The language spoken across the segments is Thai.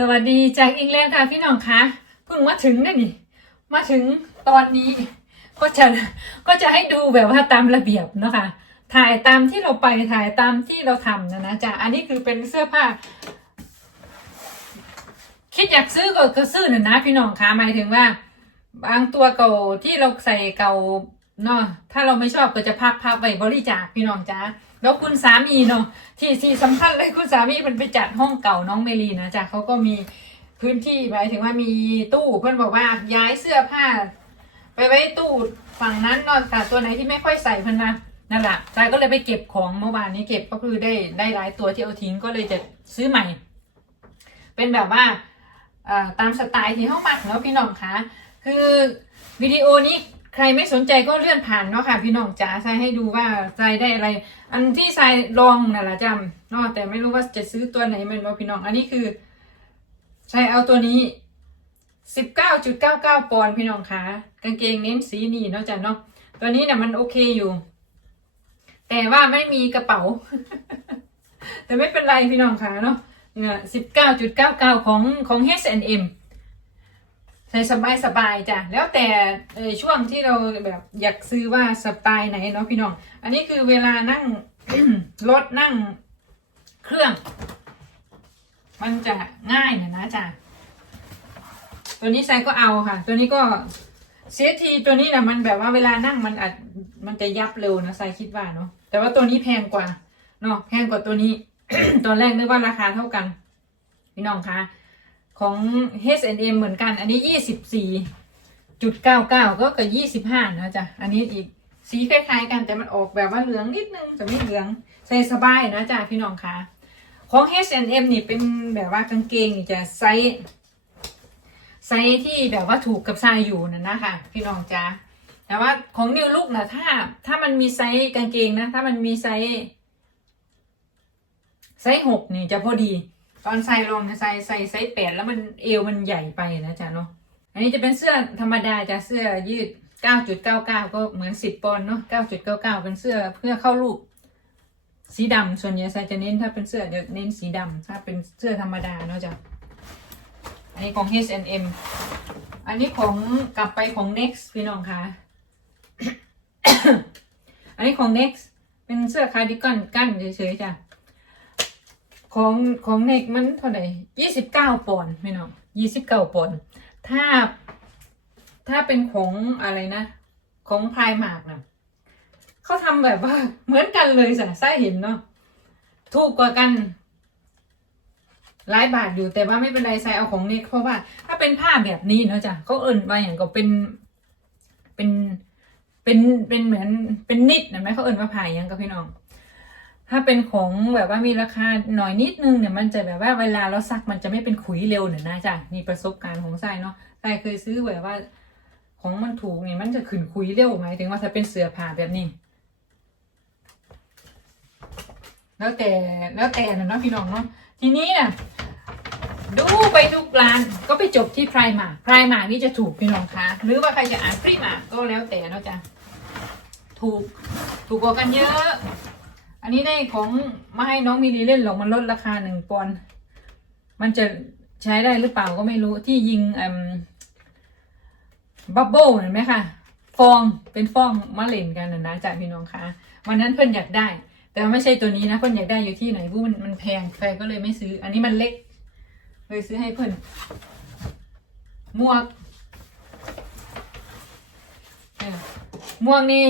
สวัสดีจากอิงแลนด์ค่ะพี่น้องคะเพิ่งมาถึงนะนี่ มาถึงตอนนี้ ก็จะก็จะให้ดูแบบว่าตามระเบียบเนาะคะถ่ายตามที่เราไปถ่ายตามที่เราทำนะนะจ๊ะอันนี้คือเป็นเสื้อผ้า คิดอยากซื้อก็ก็ซื้อน่ะนะพี่น้องคะหมายถึงว่า บางตัวเก่าที่เราใส่เก่าเนาะถ้าเราไม่ชอบก็จะพับพับไว้บริจาคพี่น้องจ้า แล้วคุณสามีเนาะที่ที่สำคัญเลยคุณสามีมันไปจัดห้องเก่าน้องเมลีนะจ๊ะเขาก็มีพื้นที่หมายถึงว่ามีตู้เพื่อนบอกว่าย้ายเสื้อผ้า ไปไว้ตู้ฝั่งนั้นเนาะค่ะตัวไหนที่ไม่ค่อยใส่เพื่อนมานั่นแหละใจก็เลยไปเก็บของเมื่อวานนี้เก็บก็คือได้ได้หลายตัวที่เอาทิ้งก็เลยจะซื้อใหม่ เป็นแบบว่าตามสไตล์ที่เข้ามักเนาะพี่น้องคะคือวิดีโอนี้ ใครไม่สนใจก็เลื่อนผ่านเนาะค่ะ พี่น้องจ๋าใส่ให้ดูว่าใส่ได้อะไร อันที่ใส่ลองน่ะละจำเนาะแต่ไม่รู้ว่าจะซื้อตัวไหนเป็นว่าพี่น้อง อันนี้คือใส่เอาตัวนี้สิบเก้าจุดเก้าเก้าปอนด์พี่น้องคะกางเกงเน้นสีนี่เนาะจ้ะเนาะตัวนี้เนี่ยมันโอเคอยู่ แต่ว่าไม่มีกระเป๋า แต่ไม่เป็นไรพี่น้องคะเนาะเนี่ยสิบเก้าจุดเก้าเก้าของของ H&M ใส่สบายสบายๆจ้ะแล้วแต่ช่วงที่เราแบบอยากซื้อว่าสไตล์ไหนเนาะพี่น้อง อันนี้คือเวลานั่งรถนั่งเครื่อง มันจะง่ายหน่อยนะจ้ะตัวนี้ใส่ก็เอาค่ะ ตัวนี้ก็เสียทีตัวนี้นะมันแบบว่าเวลานั่งมันอาจมันจะยับเร็วนะใส่คิดว่าเนาะแต่ว่าตัวนี้แพงกว่าเนาะแพงกว่าตัวนี้ ตอนแรกนึกว่าราคาเท่ากัน พี่น้องคะ ของ H&M เหมือนกัน อันนี้ยี่สิบสี่จุดเก้าเก้าก็กับยี่สิบห้านะจ๊ะ อันนี้อีกสีคล้ายๆกันแต่มันออกแบบว่าเหลืองนิดนึง จะไม่เหลืองใส่สบายนะจ๊ะพี่น้องคะของ H&M นี่เป็นแบบว่ากางเกงนี่จะไซส์ไซส์ที่แบบว่าถูกกับไซส์อยู่นะนะคะพี่น้องจ๊ะแต่ว่าของนิวลูกนะถ้า ถ้ามันมีไซส์กางเกงนะ ถ้ามันมีไซส์ไซส์หกนี่จะพอดี ตอนใส่ลงใส่ใส่ไซส์แปดแล้วมันเอวมันใหญ่ไปนะจ๊ะเนาะอันนี้จะเป็นเสื้อธรรมดาจ้ะเสื้อยืด 9.99 ก็เหมือน 10 ปอนด์เนาะ 9.99 เป็นเสื้อเพื่อเข้ารูป สีดำส่วนใหญ่ใส่จะเน้นถ้าเป็นเสื้อจะเน้นสีดำถ้าเป็นเสื้อธรรมดาเนาะจ้ะอันนี้ของ H&M อันนี้ของกลับไปของ Next พี่น้องคะอันนี้ของ Next เป็นเสื้อคาร์ดิกอนกั้นเฉยๆจ้ะ ของของเน็กมันเท่าไหร่ยี่สิบเก้าปอนด์ไม่น้องยี่สิบเก้าปอนด์ถ้า ถ้าเป็นของอะไรนะ ของพายหมากนะเขาทำแบบว่าเหมือนกันเลยสะไส้เห็นเนาะถูกกว่ากันหลายบาทอยู่แต่ว่าไม่เป็นไรใส่เอาของเน็กเพราะว่าถ้าเป็นผ้าแบบนี้เนาะจ้ะเขาเอิ่นว่าอย่างก็เป็นเป็นเป็นเป็นเหมือนเป็นนิดนะไหมเขาเอิ่นว่าพายยังกับพี่น้อง ถ้าเป็นของแบบว่ามีราคาหน่อยนิดนึงเนี่ยมันจะแบบว่าเวลาเราซักมันจะไม่เป็นขุยเร็วเนี่ยนะจ๊ะนี่ประสบการณ์ของไส้เนาะไส้เคยซื้อแบบว่า ของมันถูกเนี่ยมันจะขึ้นขุยเร็วหมายถึงว่าถ้าเป็นเสื้อผ้าแบบนี้ แล้วแต่แล้วแต่นะเนาะพี่น้องเนาะทีนี้น่ะดูไปทุกร้านก็ไปจบที่ไพรมาไพรมานี่จะถูกพี่น้องคะหรือว่าใครจะอ่านพรีมาก็แล้วแต่เนาะจ๊ะถูกถูกกว่ากันเยอะ อันนี้ได้ของมาให้น้องมิลีเล่นหรอกมันลดราคาหนึ่งปอนด์มันจะใช้ได้หรือเปล่าก็ไม่รู้ที่ยิงอืมบับเบิ้ลเห็นไหมคะฟองเป็นฟองมะเร็งกันนะจ๊ะพี่น้องคะวันนั้นเพื่อนอยากได้ แต่ไม่ใช่ตัวนี้นะเพื่อนอยากได้อยู่ที่ไหนเพราะมันมันแพงแฟนก็เลยไม่ซื้อ อันนี้มันเล็ก เลยซื้อให้เพื่อนหมวกหมวกนี่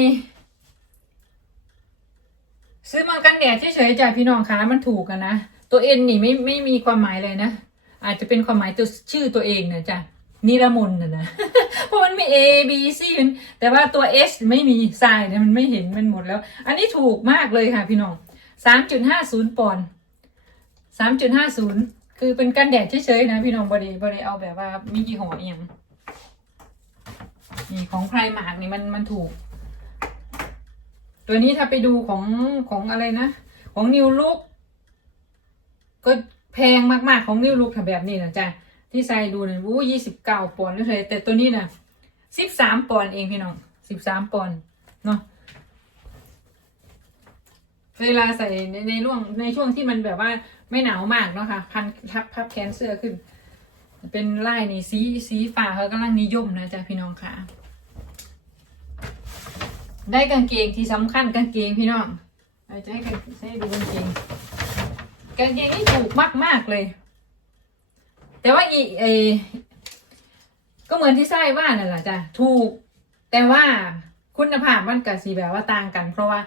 ซื้อมากันแดดเฉยๆจ้ะพี่น้องคะมันถูกกันนะ ตัวเอ็นนี่ไม่ไม่มีความหมายเลยนะ อาจจะเป็นความหมายตัวชื่อตัวเองนะจ้ะนิรมนนะนะ เพราะมันมี A B C นแต่ว่าตัว S ไม่มีทรายเนี่ยมันไม่เห็นมันหมดแล้ว อันนี้ถูกมากเลยค่ะพี่น้องสามจุดห้าศูนย์ปอนด์สามจุดห้าศูนย์คือเป็นกันแดดเฉยๆนะพี่น้องบริบริเอาแบบว่ามีกี่ห่อเอียงนี่ของไพรมาร์กนี่มันมันถูก ตัวนี้ถ้าไปดูของของอะไรนะ ของนิวลุกก็แพงมากๆของนิวลุกแบบนี้นะจ๊ะที่ใส่ดูเนี่ยวู้ยี่สิบเก้าปอนด์เลยแต่ตัวนี้นะสิบสามปอนด์เองพี่น้องสิบสามปอนด์เนาะเวลาใส่ในในร่วงในช่วงที่มันแบบว่าไม่หนาวมากเนาะค่ะพันทับพับแขนเสื้อขึ้น เป็นลายนี่สีสีฟ้าเขากำลังนิยมนะจ๊ะพี่น้องค่ะ ได้กางเกงที่สำคัญกางเกงพี่น้องเอาจะให้กันให้ดูกางเกงกางเกงนี่ถูกมากๆเลย แต่ว่าอีไอก็เหมือนที่ไส้ว่านั่นแหละจ้ะถูก แต่ว่าคุณภาพมันกับสีแบบว่าต่างกัน เพราะว่า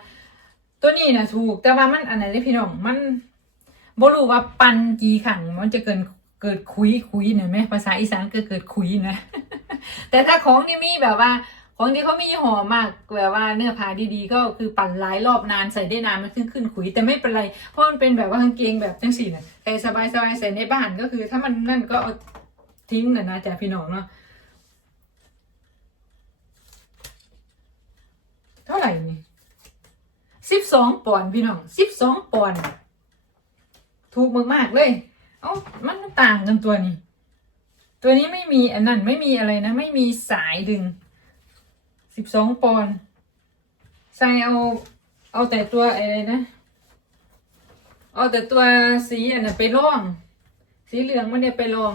ตัวนี้นะถูก แต่ว่ามันอันไหนได้พี่น้องมันบรู้ว่าปันกี่ขังมันจะเกินเกิดคุยคุยเนี่ยไหมภาษาอีสานก็เกิดคุยนะ แต่ถ้าของนี่มีแบบว่า ของที่เขามีห่อมากแบบว่าเนื้อผ้าดีๆก็คือปั่นหลายรอบนานใส่ได้นานมันขึ้นขึ้นขุยแต่ไม่เป็นไร เพราะมันเป็นแบบว่ากางเกงแบบจังสี่นะใส่สบายๆใส่ในบ้านก็คือ ถ้ามันนั่นก็เอาทิ้งน่ะนะจ๊ะพี่น้องเนาะเท่าไหร่นี่สิบสองปอนด์พี่น้องสิบสองปอนด์ถูกมากๆเลยเอ้ามันต่างกันตัวนี้ ตัวนี้ไม่มีอันนั้นไม่มีอะไรนะ ไม่มีสายดึง สิบสองปอนด์ใส่เอาเอาแต่ตัวอะไรนะ เอาแต่ตัวสีอันนั้นไปลอง สีเหลืองมันเนี่ยไปลอง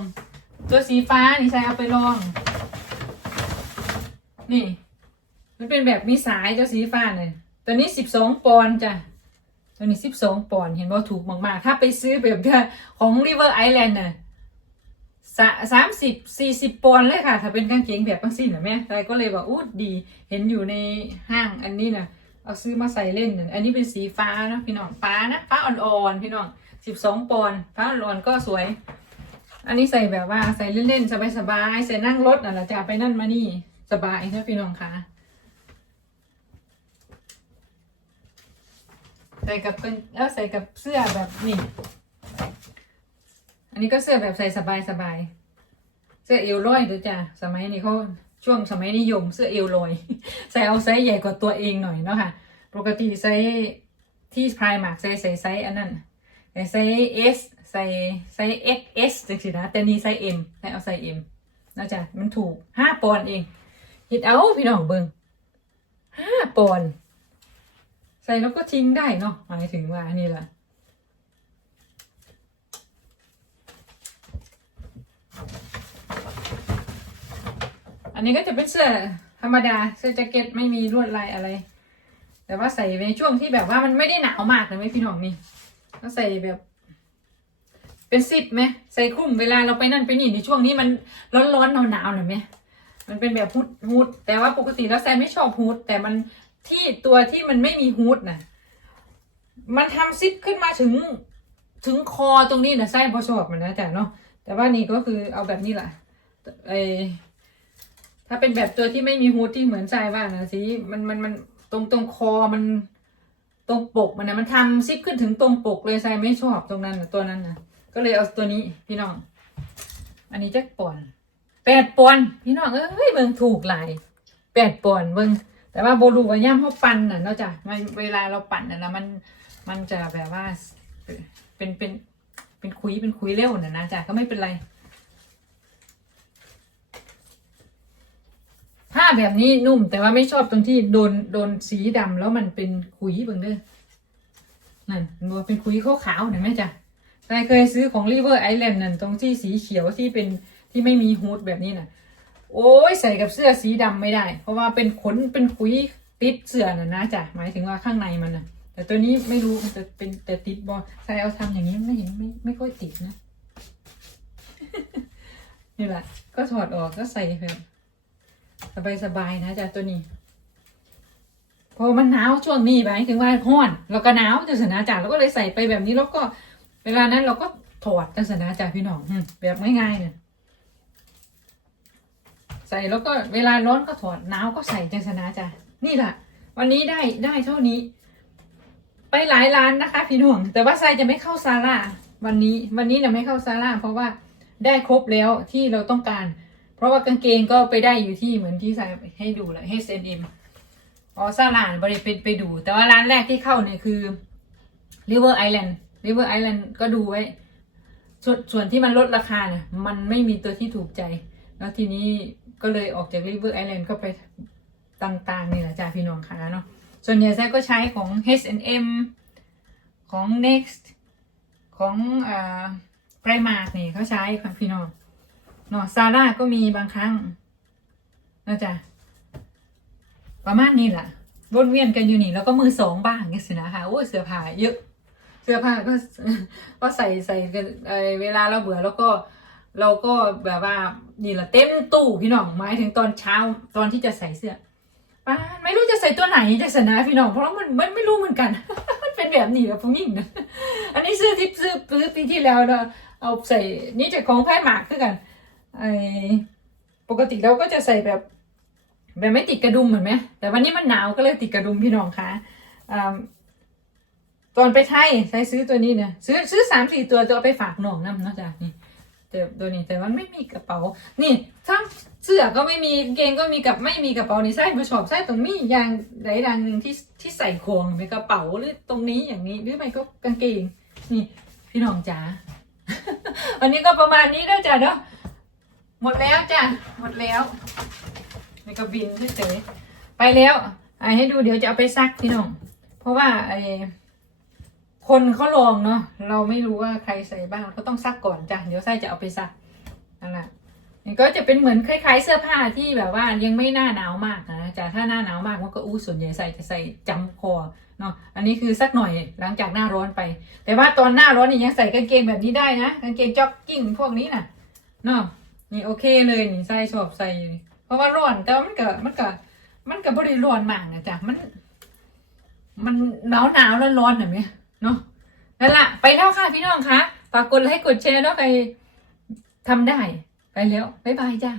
ตัวสีฟ้านี่ใส่เอาไปลอง นี่ มันเป็นแบบมีสายเจ้าสีฟ้าเนี่ยตัวนี้สิบสองปอนด์จ้ะตัวนี้สิบสองปอนด์เห็นว่าถูกมากๆ ถ้าไปซื้อแบบของ River Island น่ะ สาสามสิบสี่สิบปอนด์เลยค่ะ ถ้าเป็นกางเกงแบบบางสิ่นะแม่แต่ก็เลยว่าอู้ดี เห็นอยู่ในห้างอันนี้นะเอาซื้อมาใส่เล่น อันนี้เป็นสีฟ้านะพี่น้องฟ้านะฟ้าอ่อนๆพี่น้องสิบสองปอนด์ฟ้าอ่อนๆก็สวย อันนี้ใส่แบบว่าใส่เล่นๆสบายๆใส่นั่งรถน่ะเราจะไปนั่นมานี่สบายนะพี่น้องค่ะใส่กับเป็นแล้วใส่กับเสื้อแบบนี่ อันนี้ก็เสื้อแบบใส่สบายสบาย เสื้อเอวลอยดูจ้ะสมัยนี้เขาช่วงสมัยนิยมเสื้อเอวลอย ใส่เอาไซส์ใหญ่กว่าตัวเองหน่อยเนาะค่ะ ปกติไซส์ที่พายมาร์กใส่ใส่ไซส์อันนั้นแต่ไซส์ S ใส่ไซส์ XS จังสินะแต่นี่ไซส์ M ใส่เอาไซส์ M นะจ๊ะมันถูกห้าปอนด์เองฮิตเอาพี่น้องเบิงห้าปอนด์ใส่แล้วก็ทิ้งได้เนาะหมายถึงว่านี่แหละ นนี้ก็จะเป็นเสื้อธรรมดาเสื้อแจ็คเก็ตไม่มีลวดลายอะไร แต่ว่าใส่ในช่วงที่แบบว่ามันไม่ได้หนาวมากเลยไหมพี่น้องนี่ก็ใส่แบบ เป็นซิปไหมใส่คลุมเวลาเราไปนั่นไปนี่ในช่วงนี้มันร้อนร้อนหนาวหนาวๆหน่อยไหมมันเป็นแบบฮูดฮูดแต่ว่าปกติแล้วแซมไม่ชอบฮูดแต่มันที่ตัวที่มันไม่มีฮูดน่ะ มันทำซิปขึ้นมาถึงถึงคอตรงนี้นะไส้พอชอบมันนะจ๊ะเนาะแต่ว่านี่ก็คือเอาแบบนี้แหละไอ ถ้าเป็นแบบตัวที่ไม่มีฮูดที่เหมือนใจว่านะสิมันมันมันตรงตรงคอมัน ตรงปกมันนะมันทำซิปขึ้นถึงตรงปกเลยใจไม่ชอบตรงนั้นนะตัวนั้นนะก็เลยเอาตัวนี้พี่น้อง อันนี้แจะปอนด์แปดปอนด์พี่น้องเอ้ยเบิ่งถูกหลายแปดปอนด์เบิ่งแต่ว่าโบรูว่าย่ำเขาปั่นน่ะเนอกจากมันเวลาเราปั่นน่ะนะมันมันจะแบบว่าเป็นเป็นเป็นคุยเป็นคุยเร็วน่ะนะจ๊ะก็ไม่เป็นไร ผ้าแบบนี้นุ่มแต่ว่าไม่ชอบตรงที่โดนโดนสีดำแล้วมันเป็นขุยเบิ่งเด้อนั่นมันเป็นขุยขาวๆเห็นไหมจ๊ะแต่เคยซื้อของ River Island นั่นตรงที่สีเขียวที่เป็นที่ไม่มีฮูดแบบนี้น่ะ โอ้ยใส่กับเสื้อสีดำไม่ได้ เพราะว่าเป็นขนเป็นขุยติดเสื้อน่ะนะจ๊ะหมายถึงว่าข้างในมันน่ะ แต่ตัวนี้ไม่รู้มันจะเป็นแต่ติดบอใส่เอาทำอย่างนี้ไม่เห็นไม่ไม่ค่อยติดนะนี่แหละก็ถอดออกก็ใส่แบบ สบายสบายๆนะจ๊ะตัวนี้พอมันหนาวช่วงนี้ไปถึงว่าห้อนเราก็หนาวจังสนะจ๊ะเราก็เลยใส่ไปแบบนี้แล้วก็ เวลานั้นเราก็ถอดจังสนะจ๊ะพี่น้องแบบง่ายๆเนี่ยใส่แล้วก็เวลาร้อนก็ถอดหนาวก็ใส่จังสนะจ๊ะนี่แหละวันนี้ได้ได้เท่านี้ ไปหลายร้านนะคะ พี่น้องแต่ว่าไซจะไม่เข้าซาร่าวันนี้ วันนี้เนี่ยไม่เข้าซาร่าเพราะว่าได้ครบแล้วที่เราต้องการ เพราะว่ากางเกงก็ไปได้อยู่ที่เหมือนที่ใส่ให้ดูแหละ H&M ออซาลานบริไปไปดู แต่ว่าร้านแรกที่เข้าเนี่ยคือ River Island River Island ก็ดูไว้ ส่วนส่วนที่มันลดราคาเนี่ยมันไม่มีตัวที่ถูกใจ แล้วทีนี้ก็เลยออกจาก River Island ก็ไปต่างๆนี่แหละจ้าพี่น้องค่ะเนาะส่วนใหญ่แซก็ใช้ของ H&M ของ Next ของอ่า Primark นี่เขาใช้ค่ะพี่น้อง เนาะซาร่าก็มีบางครั้งนะจ๊ะประมาณนี้แหละวนเวียนกันอยู่นี่แล้วก็มือสองบ้างเนี่ยสินะคะโอ้เสื้อผ้าเยอะ เสื้อผ้าก็ก็ใส่ใส่กันเวลาเราเบื่อแล้วก็เราก็แบบว่านี่แหละเต็มตู้พี่น้องหมายถึงตอนเช้าตอนที่จะใส่เสื้อป้าไม่รู้จะใส่ตัวไหนจะสนะพี่น้องเพราะว่ามันไมันไม่รู้เหมือนกัน มันเป็นแบบนี้แบบพวกนี้นะอันนี้ซื้อที่ซื้อซื้อปีที่แล้วเนาเอาใส่นี่จะของไพ่หมากคือกัน ไอปกติเราก็จะใส่แบบแบบไม่ติดกระดุมเหมือนไหมแต่วันนี้มันหนาวก็เลยติดกระดุมพี่น้องคะอ่าตอนไปไทยใช้ซื้อตัวนี้เนี่ยซื้อซื้อสามสี่ตัวจะเอาไปฝากน้องน้ำเนาะจ้ะนี่แต่ตัวนี้แต่ว่าไม่มีกระเป๋า นี่ทั้งเสื้อก็ไม่มีเกงก็มีกับไม่มีกระเป๋านี่ใส่มาชอบใส่ตรงนี้อย่างใดอย่างหนึ่งที่ที่ใส่ของเป็นกระเป๋าหรือตรงนี้อย่างนี้หรือไม่ก็กางเกงนี่พี่น้องจ๋าวันนี้ก็ประมาณนี้แล้วจ้ะเนาะ หมดแล้วจ้ะ หมดแล้วนี่ก็บินเฉยๆไปแล้วไอะให้ดูเดี๋ยวจะเอาไปซักพี่น้อง เพราะว่าไอ้คนเขาลองเนาะ เราไม่รู้ว่าใครใส่บ้าง ก็ต้องซักก่อนจ้ะ เดี๋ยวไส้จะเอาไปซักนั่นแหละนี่ก็จะเป็นเหมือนคล้าย ๆ เสื้อผ้าที่แบบว่ายังไม่หน้าหนาวมากนะจ้ะ ถ้าหน้าหนาวมากมันก็อู้ส่วนใหญ่ใส่จะใส่จำคอเนาะ อันนี้คือสักหน่อยหลังจากหน้าร้อนไป แต่ว่าตอนหน้าร้อนนี่ยังใส่กางเกงแบบนี้ได้นะ กางเกงจ็อกกิ้งพวกนี้น่ะเนาะ นี่โอเคเลยนี่ใส่ชอบใส่อยู่นี่เพราะว่าร้อนแต่ว่ามันก็มันก็มันก็บริร้อนมากนะจ๊ะมัน มันหนาวหนาวร้อนร้อนหน่อยไหมเนาะนั่นแหละไปแล้วค่ะพี่น้องคะฝากกดไลค์กดแชร์แล้วไปทำได้ ไปแล้วบ๊ายบายจ้า